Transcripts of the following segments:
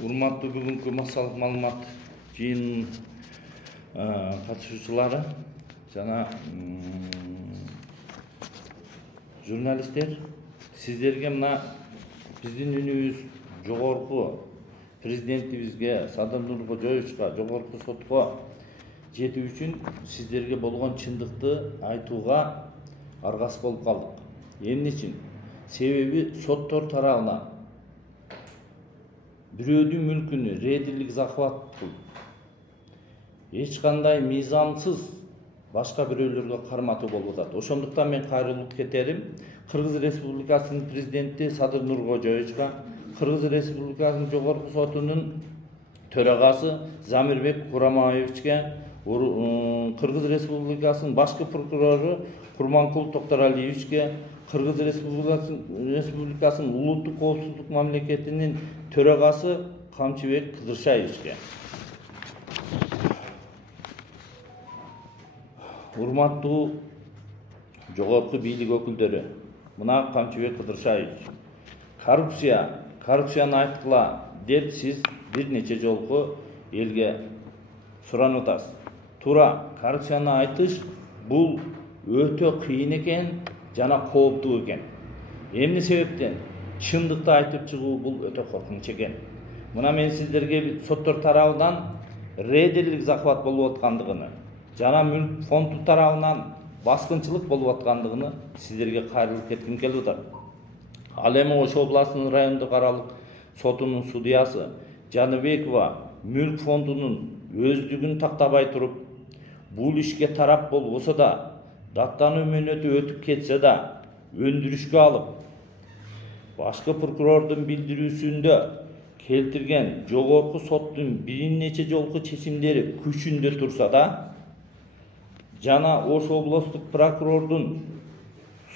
Урматтуу бүгүнкү массалык маалымат жыйынынын катышуучулары жана журналисттер, сиздерге мына биздин үнүбүз жогорку президентибизге, Садыр Нуркожоевичке, жогорку сотко жетүү үчүн сиздерге болгон чындыкты айтууга аргасыз болуп калдык. Эмне үчүн? Себеби соттор тарабынан бирөөдүн мүлкүнү рейдерлик захват кылып, эч кандай мыйзамсыз башка бирөөлөргө карматуу болуп атат. Ошондуктан мен кайрылып кетерим Кыргыз Республикасынын президенти Садыр Нуркожоевичке, Кыргыз Республикасынын жогорку сотунун төрагасы Замирбек Курамаевичке, Кыргыз Республикасынын башкы прокурору Курманкул Токторалиевичке, Кыргыз Республикасынын улуттук коопсуздук мамлекетинин төрагасы Камчыбек Кыдыршаевичке. Урматтуу жогорку бийлик өкүлдөрү, мына Камчыбек Кыдыршаевич, коррупцияны айткыла деп сиз бир нече жолку элге суранып атасыз. Туура, коррупцияны айтыш бул өтө кыйын экен жана кооптуу экен. Эмне себептен? Чындыкты айтып чыгуу бул өтө коркунуч экен. Мына мен сиздерге соттор тарабынан рейдерлик захват болуп аткандыгын жана мүлк фонду тарабынан баскынчылык болуп аткандыгын сиздерге кайрылып кетким келип атат. Ал эми Ош областынын райондук аралык сотунун судьясы Жаныбекова мүлк фондунун өздүгүн тактабай туруп, бул ишке тарап болбосо да, даттануу мөөнөтү өтүп кетсе да, өндүрүшкө алып, башкы прокурордун билдирүүсүндө келтирген жогорку соттун бир нече жолку чечимдери күчүндө турса да, жана Ош областык прокурордун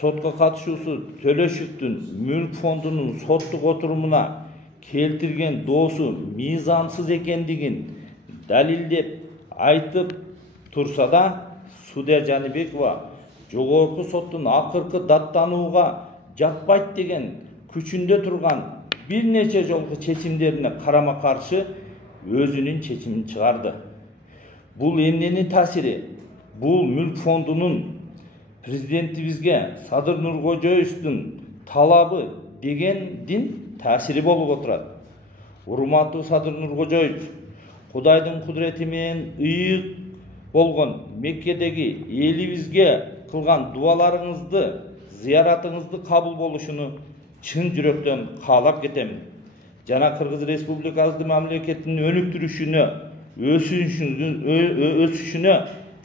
сотко катышуусу Төлөшевдүн мүлк фондунун соттук отурумуна келтирген доосу мыйзамсыз экендигин далилдеп айтып турса да, судья Жаныбекова жогорку соттун акыркы даттанууга жатпайт деген күчүндө турган бир нече жолку чечимдерине карама каршы өзүнүн чечимин чыгарды. Бул эмненин таасири? Бул мүлк фондунун президентибизге Садыр Нуркожоевичтин талабы дегендин таасири болуп отурат. Урматтуу Садыр Нуркожоевич, Кудайдын кудурети менен ыйык болгон Меккедеги элибизге кылган дуаларыңызды, зыяратыңызды кабыл болушуну чын жүрөктөн каалап кетемин. Жана Кыргыз Республикасы мамлекетинин өнүктүрүшүнө, өсүшүнө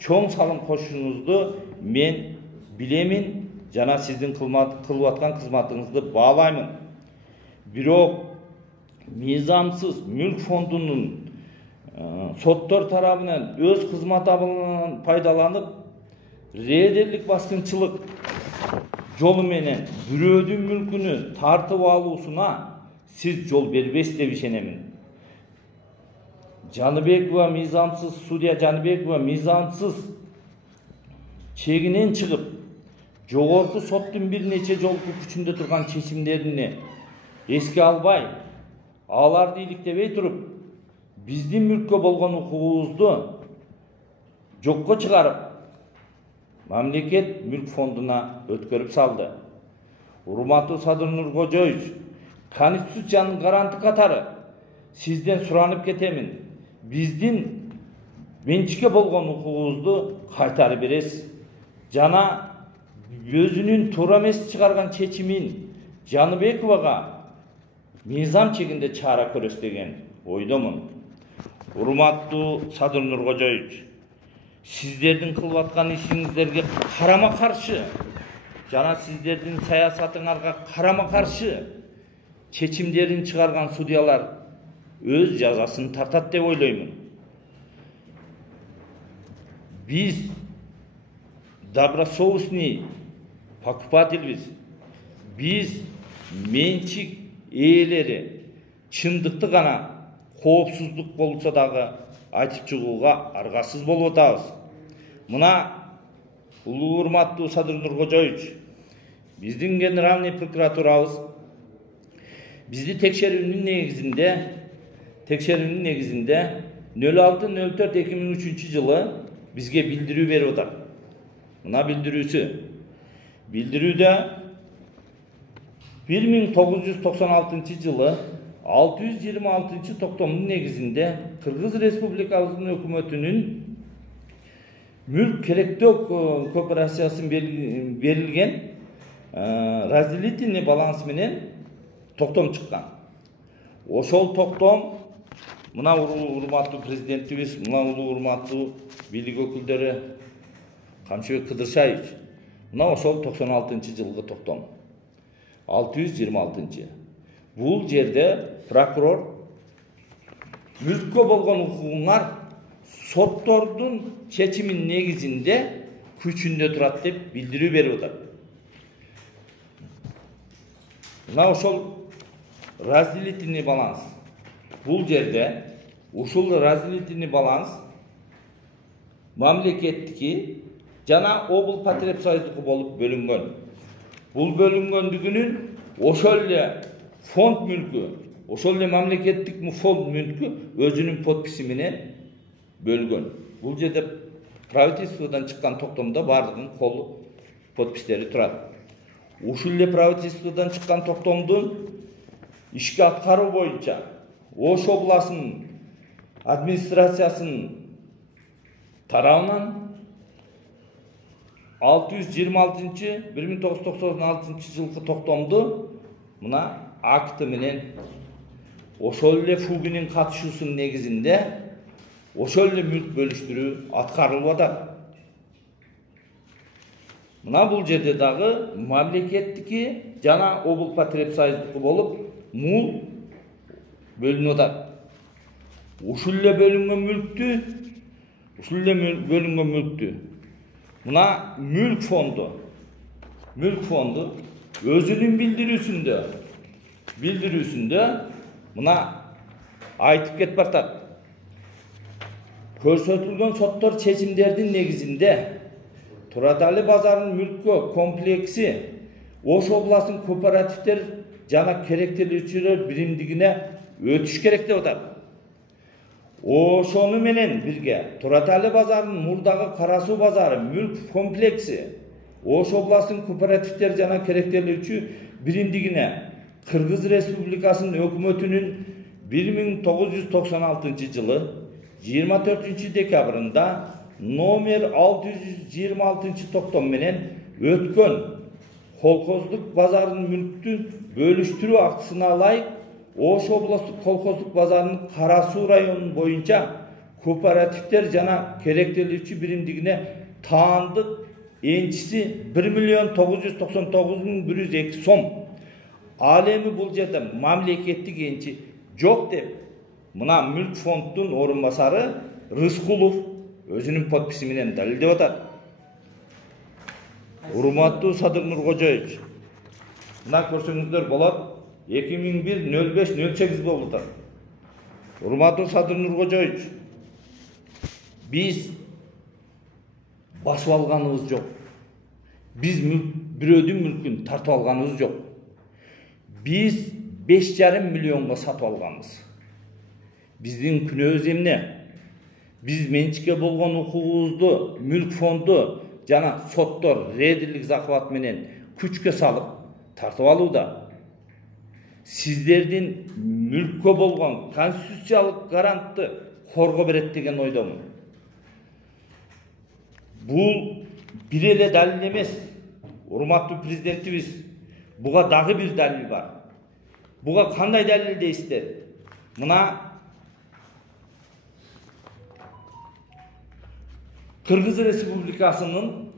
чоң салым кошушуңузду мен билемин жана сиздин кылып аткан кызматыңызды баалаймын. Бирок мыйзамсыз мүлк фондунун соттор тарабынан өз кызмат абалынан пайдаланып, рейдерлик баскынчылык жолу менен бирөөдүн мүлкүнү тартып алуусуна сиз жол бербейсиз деп ишенемин. Жаныбекова мыйзамсыз, судья Жаныбекова мыйзамсыз чегинен чыгып, жогорку соттун бир нече жолку күчүндө турган чечимдерине эске албай, аларды иликтебей туруп, биздин мүлккө болгон укугубузду жокко чыгарып, мамлекет мүлк фондуна өткөрүп салды. Урматтуу Садыр Нуркожоевич, Конституциянын гаранты катары сизден суранып кетемин. Биздин менчикке болгон укугубузду кайтарып бересиз. Жана өзүнүн туура эмес чыгарган чечимин Жаныбековага мыйзам чегинде чара көрөсүз деген ойдомун. Урматтуу Садыр Нуркожоевич, сиздердин кылып аткан ишиңиздерге карама каршы жана сиздердин саясатыңарга карама каршы чечимдерин чыгарган судьялар өз жазасын тартат деп ойлоймун. Биз добросовестный покупательбиз. Биз менчик ээлери чындыкты гана коопсуздук болсо дагы айтып чыгууга аргасыз болуп атабыз. Мына улуу урматтуу Садыр Нуркожоевич, биздин генеральный прокуратурабыз бизди текшерүүнүн негизинде tekşерүүнүн негизинде 06.04.2003 жылы бизге билдирүү берип атат. Мына билдирүүсү. Билдирүүдө 1996 жылы 626 токтомдун негизинде Кыргыз Республикасынын өкмөтүнүн мүлк керектөө кооперациясын берилген разделительный баланс менен токтом чыккан. Ошол токтом мына урматтуу президентибиз, мына улуу урматтуу бийлик өкүлдөрү Камчыбек Кыдыршаевич, мына ошол 96 жылгы токтом. 626. Бул жерде прокурор мүлккө болгон укугуңар соттордун чечиминин негизинде күчүндө турат деп билдирүү берип атат. Мына ошол разделительный баланс. Бул жерде ушул разделительный баланс мамлекеттики жана обл потребсоюздуку болуп бөлүнгөн. Бул бөлүнгөндүгүнүн ошол эле фонд мүлкү, ошол эле мамлекеттик фонд мүлкү өзүнүн подписи менен бөлгөн. Бул жерде правительстводон чыккан токтомдо бардыгынын кол подпистери турат. Ушул эле правительстводон чыккан токтомдун ишке аткаруу боюнча Ош областынын администрациясынын тарабынан 626-1996 жылкы токтомду мына акты менен ошол эле ФУГинин катышуусунун негизинде ошол эле мүлк бөлүштүрүү аткарылып атат. Мына бул жерде дагы мамлекеттики жана обл потребсоюздуку болуп мул бөлүнүп атат. Ушул эле бөлүнгөн мүлктү мына мүлк фонду өзүнүн билдирүүсүндө мына айтып кетип атат. Көрсөтүлгөн соттор чечимдердин негизинде Тураталы базарынын мүлккө комплекси Ош областынын кооперативдер жана керектелүүчүлөр биримдигине өтүш керек деп атат. Ошону менен бирге Тураталы базарынын мурдагы Кара Суу базары мүлк комплекси Ош областынын кооперативдер жана керектелүүчү биримдигине Кыргыз Республикасынын өкмөтүнүн 1996 жылы 24 декабрында номер 626 токтом менен өткөн колхоздук базарынын мүлктүн бөлүштүрүү актысына ылайык Ош областык колхоздук базарынын Кара Суу районунун боюнча кооперативдер жана керектелүүчү биримдигине таандык энчиси 1.999.102 сом. Ал эми бул жерде мамлекеттик энчи жок деп мына мүлк фонддун орун басары Рыскулов өзүнүн подписи менен далилдеп атат. Урматтуу Садыр Нуркожоевич, мына көрсөңүздөр болот 2001-05-08 болуп атат. Урматтуу Садыр Нуркожоевич, биз басып алганыбыз жок. Биз бирөөдүн мүлкүн тартып алганыбыз жок. Биз 5,5 миллионго сатып алганбыз. Биздин күнөөбүз эмне? Биз менчикке болгон укугубузду мүлк фонду жана соттор рейдерлик закыбат менен күчкө салып тартып алууда. Сиздердин мүлккө болгон конституциялык гарантты корго берет деген ойдомун. Бул бир эле далил эмес. Урматтуу президентибиз, буга дагы бир далил бар. Буга кандай далил дейсиздер? Мына Кыргыз Республикасынын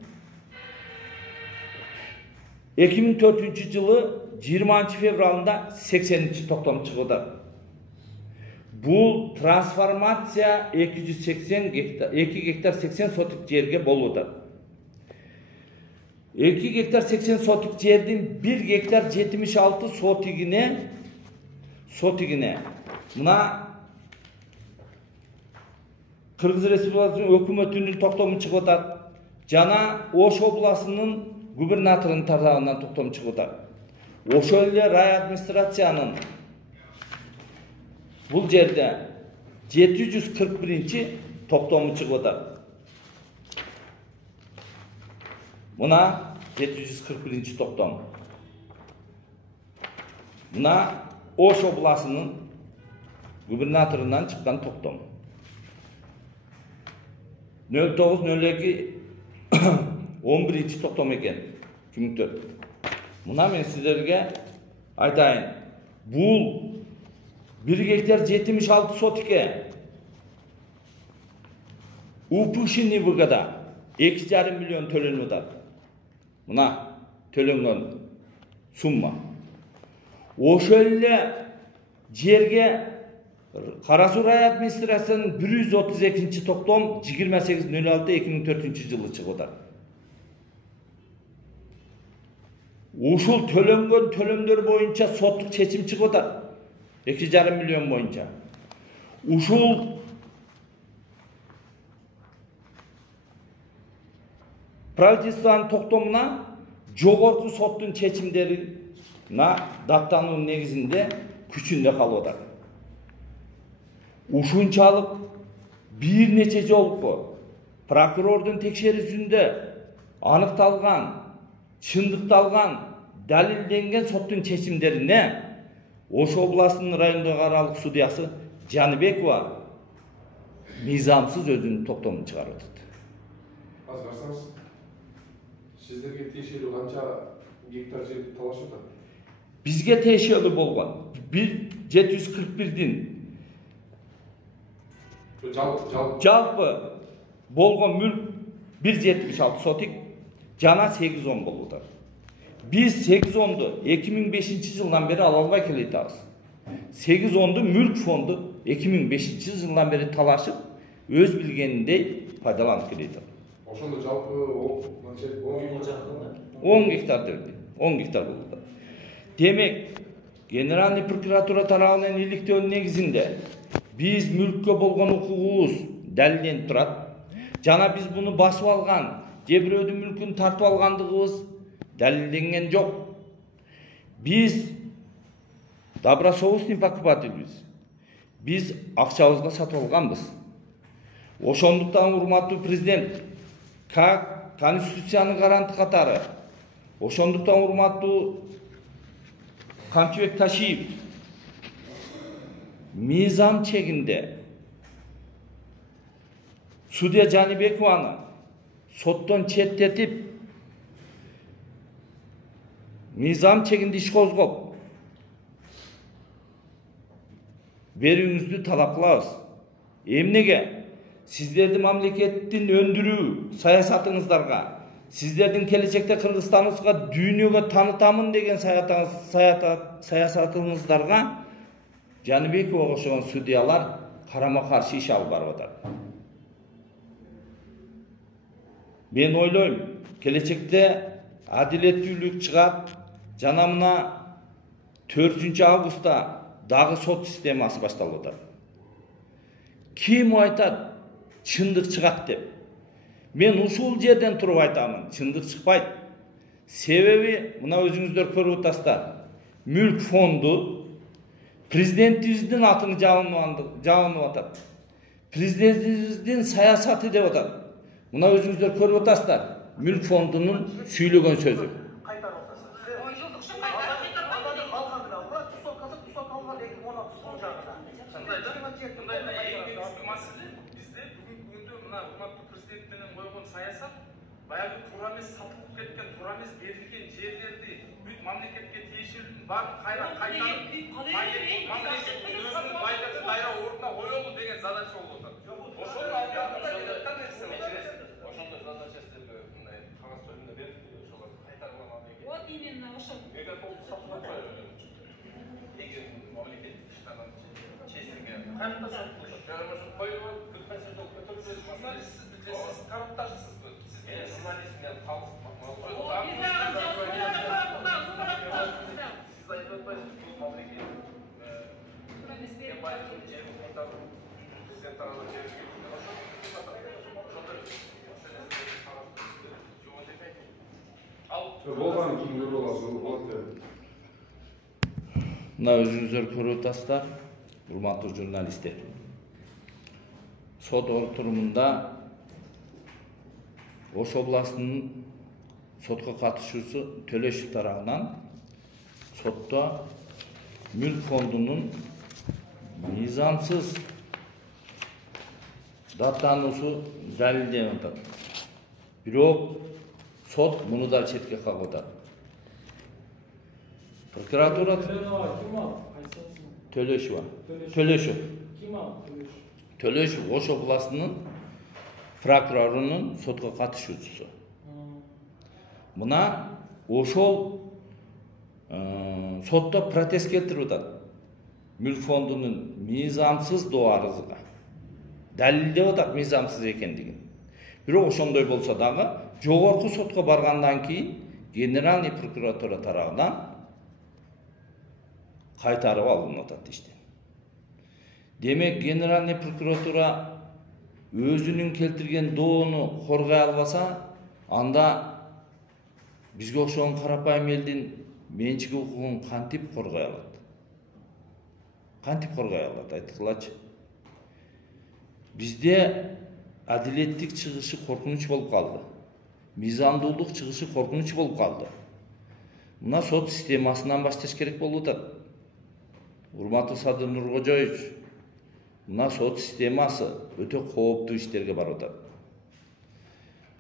2004 жылы 20 февралында 80 токтом чыгып атат. Бул трансформация 280 гектар, 2 гектар 80 сотик жерге болуп атат. 2 гектар 80 сотик жердин 1 гектар 76 сотигине мына Кыргыз Республикасынын өкмөтүнүн токтому чыгып атат. Жана Ош областынын губернаторунун тарабынан токтом чыгып атат. Ошол эле рай администрациянын Бул жерде 741 токтому чыгып атат. Мына 741 токтом. Мына Ош областынын губернаторунан чыккан токтом. 0902 11 токтом экен. Күнүктөр. Мына мен сиздерге айтайын. Бул 1 гектар 76 сотикке УПШ НИБГда 2,5 миллион төлөнүп атат. Мына төлөнгөн сумма. Ошол эле жерге Кара Суу район администрациясынын 132 токтом 28.06.2004 жылы чыгып атат. Ушул төлөнгөн төлөмдөр боюнча соттук чечим чыгып атат. 2,5 миллион боюнча. Ушул правительствонун токтомуна жогорку соттун чечимдери даттануу негизинде күчүндө калып атат. Ушунчалык бир нече жолку прокурордун текшерүүсүндө аныкталган, чындыкталган, далилденген соттун чечимдерине Ош областынын райондогу аралык судьясы Жаныбекова мыйзамсыз өзүнүн токтомун чыгарып атат. Азыр карасаңыз, сиздерге тиешелүү канча гектар жер талашып атат? Бизге тиешелүү болгон 741дин жалпы болгон мүлк 1,76 сотик жана 8,10 болуп атат. Биз 8,10ду 2005 жылдан бери ала албай келе жатабыз. 8,10ду мүлк фонду 2005 жылдан бери талашып, өз билгениндей пайдаланып келе жатат. Ошондо жалпы 10 гектар дерди. 10 гектар болуп атат. Демек, Генеральный прокуратура тарабынан иликтөөнүн негизинде биз мүлккө болгон укугубуз далилденип турат. Жана биз буну басып алган, же бирөөдүн мүлкүн тартып алгандыгыбыз далилденген жок. Биз добросовестный покупательбиз. Биз акчабызга сатып алганбыз. Ошондуктан урматтуу президент, как конституциянын гаранты катары, ошондуктан урматтуу Камчыбек Ташиев мыйзам чегинде судья Жаныбекованы соттон четтетип, мыйзам чегинде иш козгоп берүүңүздү талап кылабыз. Эмнеге? Сиздердин мамлекеттин өндүрүү саясатыңыздарга, сиздердин келечекте Кыргызстаныбызга дүйнөгө таанытамын деген саясатыңыздарга Жаныбекова окшогон судьялар карама-каршы иш алып барып атат. Мен ойлойм, келечекте адилеттүүлүк чыгат, жана мына 4 августта дагы сот системасы башталып атат. Ким айтат чындык чыгат деп? Мен ушул жерден туруп айтамын, чындык чыкпайт. Себеби мына өзүңүздөр көрүп атасыздар. Мүлк фонду президентибиздин атын жабынып атат. Президентибиздин саясаты деп атат. Мына өзүңүздөр көрүп атасыздар. Мүлк фондунун сүйлөгөн сөзү. Баягы туура эмес сатылып кеткен, туура эмес берилген жерлерди бүт мамлекетке тиешелүү бар кайтарып, мамлекеттин байлыгы дайра ордуна коелу деген задача болуп атат. Ошону ошондой задача сиздерге мындай кагаз бөлүмүндө берип, ошолорду кайтарган мамлекет. Вот именно ошол. Эгер толук сатып атпайбы? Эгер мамлекеттик иштардан чечимге кантип сатып атат? Жана ошо коюлуп, күлпөсү толук көтөрүлөт. Журналист сиз карапташсыз. Журналист менен Мына өзүңүздөр көрүп атасыздар. урматтуу журналисттер. Сот отурумунда Ош областынын сотко катышуусу Төлөшев тарабынан сотто мүлк фондунун мыйзамсыз даттануусу далилденип атат. Бирок сот муну да четке кагып атат. Прокуратура Төлөшева. Төлөшев. Төлөшев Ош областынын прокурорунун сотко катышуучусу. Мына ошол сотто протест келтирип атат. Мүлк фондунун мыйзамсыз доо арызыга. Далилдеп атат мыйзамсыз экендигин. Бирок ошондой болсо дагы жогорку сотко баргандан кийин Генеральный прокуратура тарабынан кайтарып алынып атат иштен. Демек Генеральный прокуратура өзүнүн келтирген доону коргой албаса, анда бизге окшогон карапайым элдин менчик укугун кантип коргой алат? Кантип коргой алат? Айткылачы. Бизде адилеттик чыгышы коркунуч болуп калды. Мыйзамдуулук чыгышы коркунуч болуп калды. Мына сот системасынан башташ керек болуп атат. Урматтуу Садыр Нуркожоевич, мына сот системасы өтө кооптуу иштерге барып атат.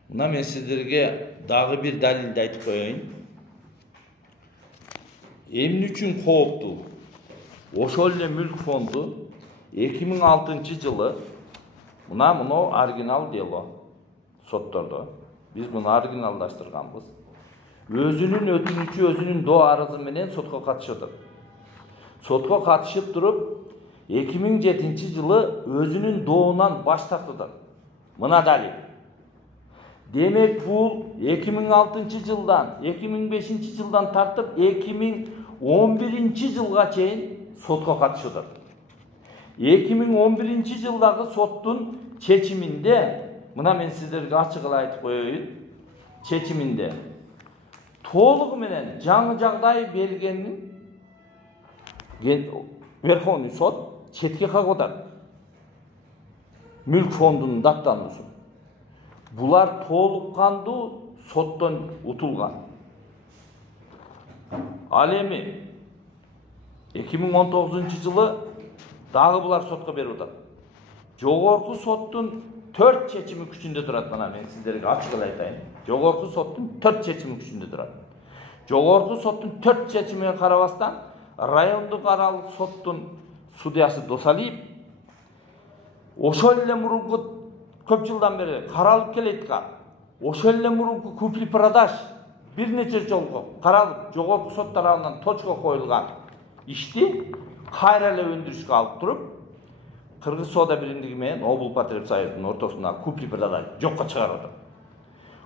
Мына мен сиздерге дагы бир далилди айтып коеюн. Эмне үчүн кооптуу? Ошол эле мүлк фонду 2006-жылы мына оригинал дело соттордо. Биз муну оригиналдаштырганбыз. Өзүнүн өтүнүчү, өзүнүн доо арызы менен сотко катышып атат. Сотко катышып туруп 2007-жылы өзүнүн доонан баш тартып атат. Мына далил. Демек бул 2006-жылдан 2005-жылдан тартып 2011-жылга чейин сотко катышып атат. 2011-жылдагы соттун чечиминде, мына мен сиздерге ачык эле айтып коеюн, чечиминде толугу менен жаңы жагдай бергенин Верховный сот четке кагып атат. Мүлк фондунун даттануусун. Булар толук кандуу соттон утулган. Ал эми 2019-жылы дагы булар сотко берип атат. Жогорку соттун 4 чечими күчүндө турат. Мына мен сиздерге ачык эле айтайын. Жогорку соттун 4 чечими күчүндө турат. Жогорку соттун 4 чечимине карабастан райондук аралык соттун судьясы Досалиев ошол эле мурунку көп жылдан бери каралып келеткан, ошол эле мурунку купли-продаж бир нече жолго каралып, жогорку сот тарабынан точка коюлган ишти кайра эле өндүрүшкө алып туруп, Кыргыз соода биримдиги менен Облпотреб союзунун ортосунда купли-продаж жокко чыгарып атат.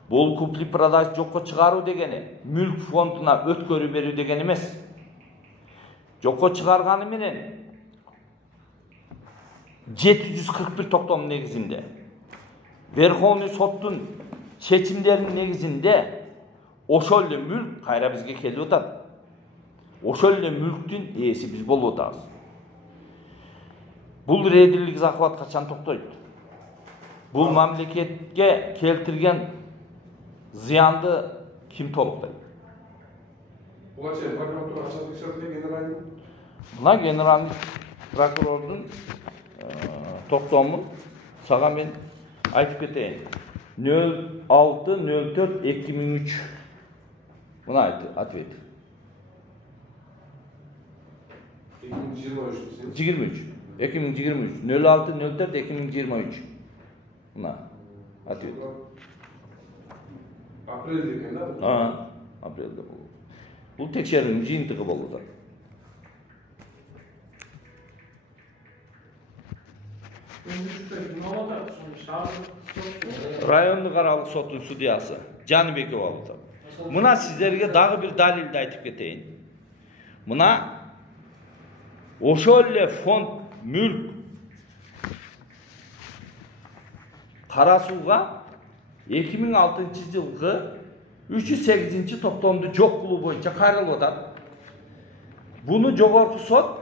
Бул купли-продаж жокко чыгаруу дегени мүлк фондуна өткөрүү берүү деген эмес. Жокко чыгарганы менен 741 токтом негизинде, Верховный соттун чечимдеринин негизинде ошол эле мүлк кайра бизге келип атат. Ошол эле мүлктүн ээси биз болуп атабыз. Бул реддилик захват качан токтойт? Бул мамлекетке келтирген зыянды ким толуктайт? Булачы прокуратура качан текшерди генеральный? Мына генеральный прокурордун токтомун сага мен айтып кетейин. 06.04.2003. Мына ответ. 2023. 2023. 06.04.2023. Мына ответ. Апрелде экен да? Апрелде болду. Бул текшерүүнүн жыйынтыгы болуп атат. Райондук аралык соттун судьясы Жаныбеков болуп атат. Мына сиздерге дагы бир далилди айтып кетейин. Мына ошол эле фонд мүлк карасууга 2006-жылкы 308-токтомду жок кылуу боюнча кайрылып атат. Буну жогорку сот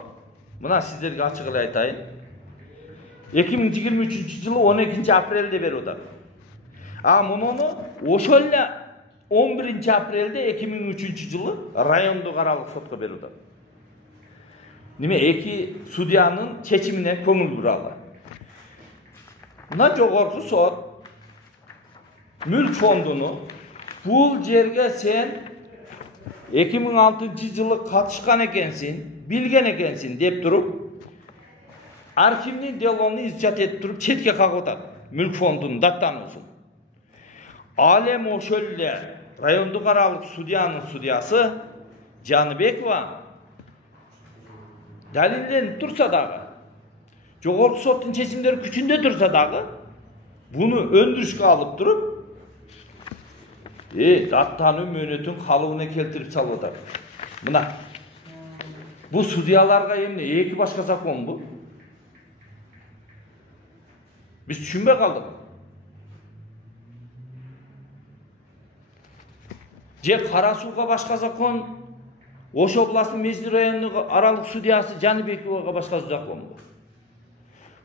Мына сіздерге ачык эле айтайын. 2023-жылы 12 апрелде берип атат. А муну ошол эле 11 апрелде 2003-жылы райондук аралык сотко берип атат. Неме эки судьянын чечимине көңүл буралы. Мына жогорку сот мүлк фондуну бул жерге сен 2006-жылы катышкан экенсиң, билген экенсиң деп туруп, архивный делону изчат этип туруп четке кагып атат. Мүлк фондунун даттануусун. Ал эми ошол эле райондук аралык судьянын судьясы Жаныбекова далилденип турса дагы, жогорку соттун чечимдери күчүндө турса дагы, буну өндүрүшкө алып туруп, даттануу мөөнөтүн калыбына келтирип салып атат. Мына бул судьяларга эмне эки башка законбу? Биз түшүнбөй калдык. Же Кара Сууга башка закон, Ош областын Мезди районундагы аралык судьясы Жаныбековага башка законбу?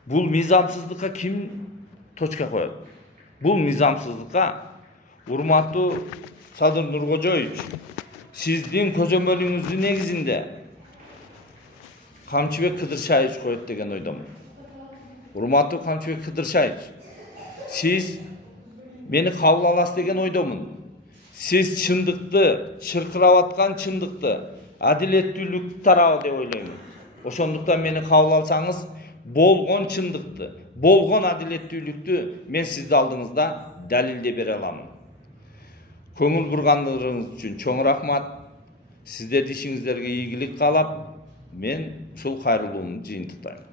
Бул мыйзамсыздыкка ким точка коет? Бул мыйзамсыздыкка урматтуу Садыр Нуркожоевич, сиздин көзөмөлүңүздүн негизинде Камчыбек Кыдыршаевич коет деген ойдомун. Урматтуу Камчыбек Кыдыршаевич, сиз мени кабыл аласыз деген ойдомун. Сиз чындыкты, чыркырап аткан чындыкты, адилеттүүлүк тарабы деп ойлоймун. Ошондуктан мени кабыл алсаңыз, болгон чындыкты, болгон адилеттүүлүктү мен сиздин алдыңызда далилдеп бере аламын. Көңүл бурганлыгыңыз үчүн чоң рахмат. Сиздердин ишиңиздерге ийгилик каалап, мен ушул кайрылуумду жыйынтыктайм.